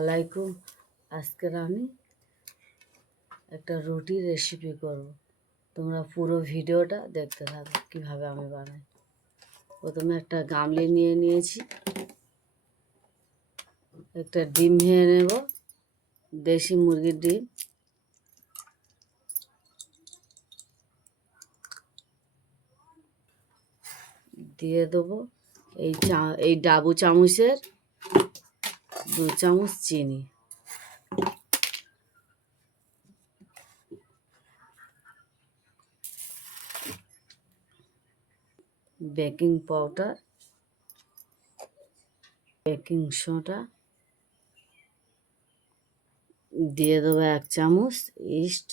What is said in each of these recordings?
আলাইকুম। আজকের আমি একটা রুটির রেসিপি করব। তোমরা পুরো ভিডিওটা দেখতে থাকো কিভাবে আমি বানাই। প্রথমে একটা গামলি নিয়ে নিয়েছি, একটা ডিম ভেঙে নেব, দেশি মুরগির ডিম। দিয়ে দেবো এই ডাবু চামচের 2 চামচ চিনি। বেকিং পাউডার, বেকিং সোডা দিয়ে দেবো 1 চামচ, ইস্ট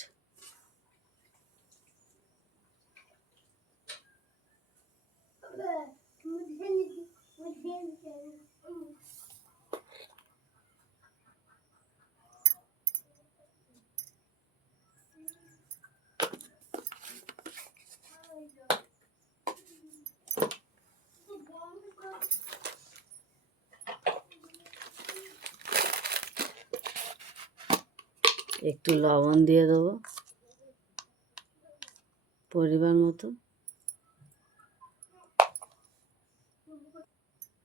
একটু লবণ দিয়ে দেবো পরিমাণ মতো।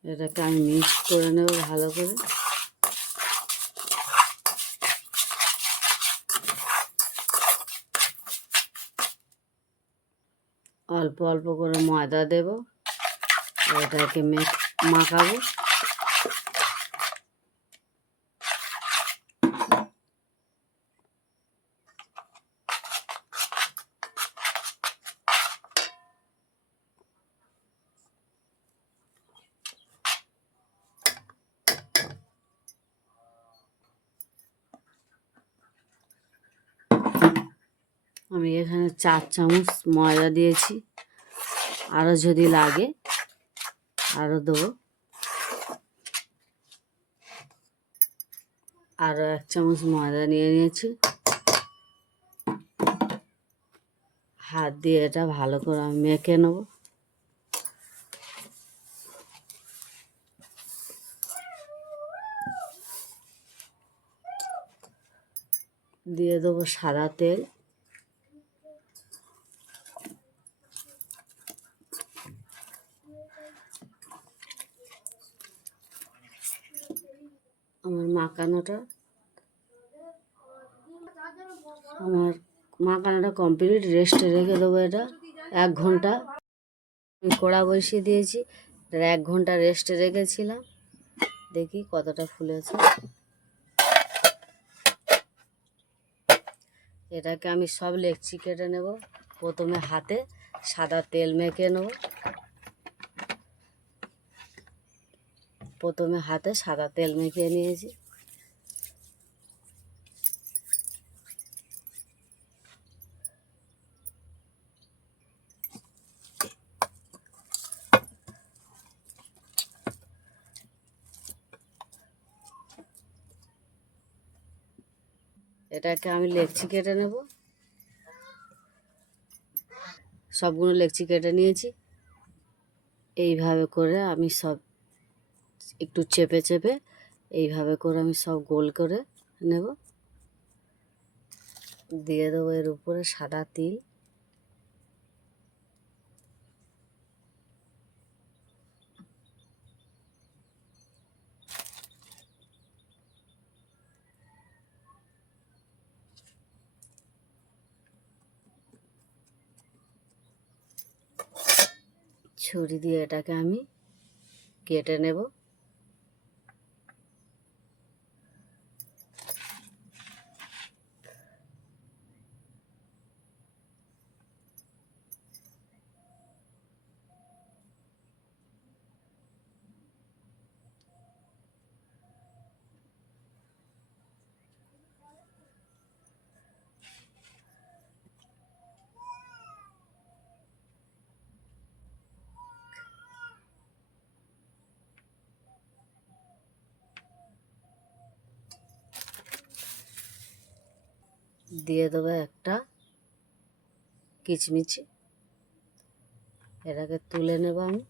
এটাকে আমি মিক্স করে নেব ভালো করে। অল্প অল্প করে ময়দা দেব, এটাকে মাখাবো। আমি এখানে 4 চামচ ময়দা দিয়েছি, আরও যদি লাগে আরও দেবো। আরও 1 চামচ ময়দা নিয়ে নিয়েছি। হাত দিয়ে এটা ভালো করে আমি মেখে নেব। দিয়ে দেবো সাদা তেল। আমার মাখানোটা কমপ্লিট। রেস্টে রেখে দেবো এটা 1 ঘন্টা। আমি কড়া বসিয়ে দিয়েছি, 1 ঘন্টা রেস্টে রেখেছিলাম। দেখি কতটা ফুলেছে। এটাকে আমি সব লেচি কেটে নেব। প্রথমে হাতে সাদা তেল মেখে নেব। প্রথমে হাতে সাদা তেল মেখে নিয়েছি। এটাকে আমি লেচি কেটে নেব। সবগুলো লেচি কেটে নিয়েছি। এইভাবে করে আমি সব একটু চেপে চেপে এইভাবে করে আমি সব গোল করে নেব। দিয়ে দেবো এর উপরে সাদা তিল। ছুরি দিয়ে এটাকে আমি কেটে নেব। দিয়ে দেবো একটা কিচমিচি। এটাকে তুলে নেব আমি।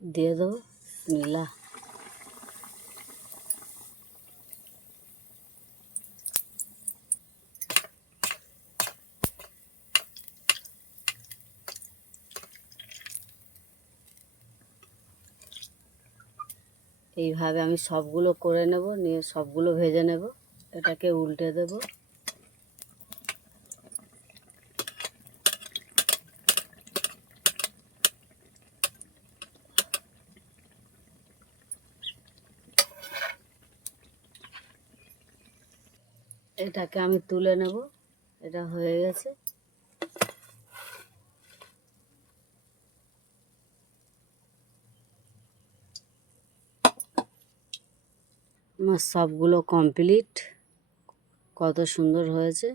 দিয়ে দেবো বিসমিল্লাহ। এইভাবে আমি সবগুলো করে নেব, নিয়ে সবগুলো ভেজে নেব। এটাকে উল্টে দেব। এটাকে আমি তুলে নেব। এটা হয়ে গেছে। আমার সবগুলো কমপ্লিট। কত সুন্দর হয়েছে।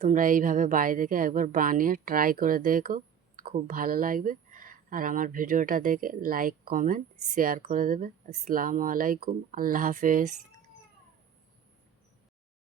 তোমরা এইভাবে বাড়ি থেকে একবার বানিয়ে ট্রাই করে দেখো, খুব ভালো লাগবে। আর আমার ভিডিওটা দেখে লাইক কমেন্ট শেয়ার করে দেবে। আসসালামু আলাইকুম, আল্লাহ হাফেজ।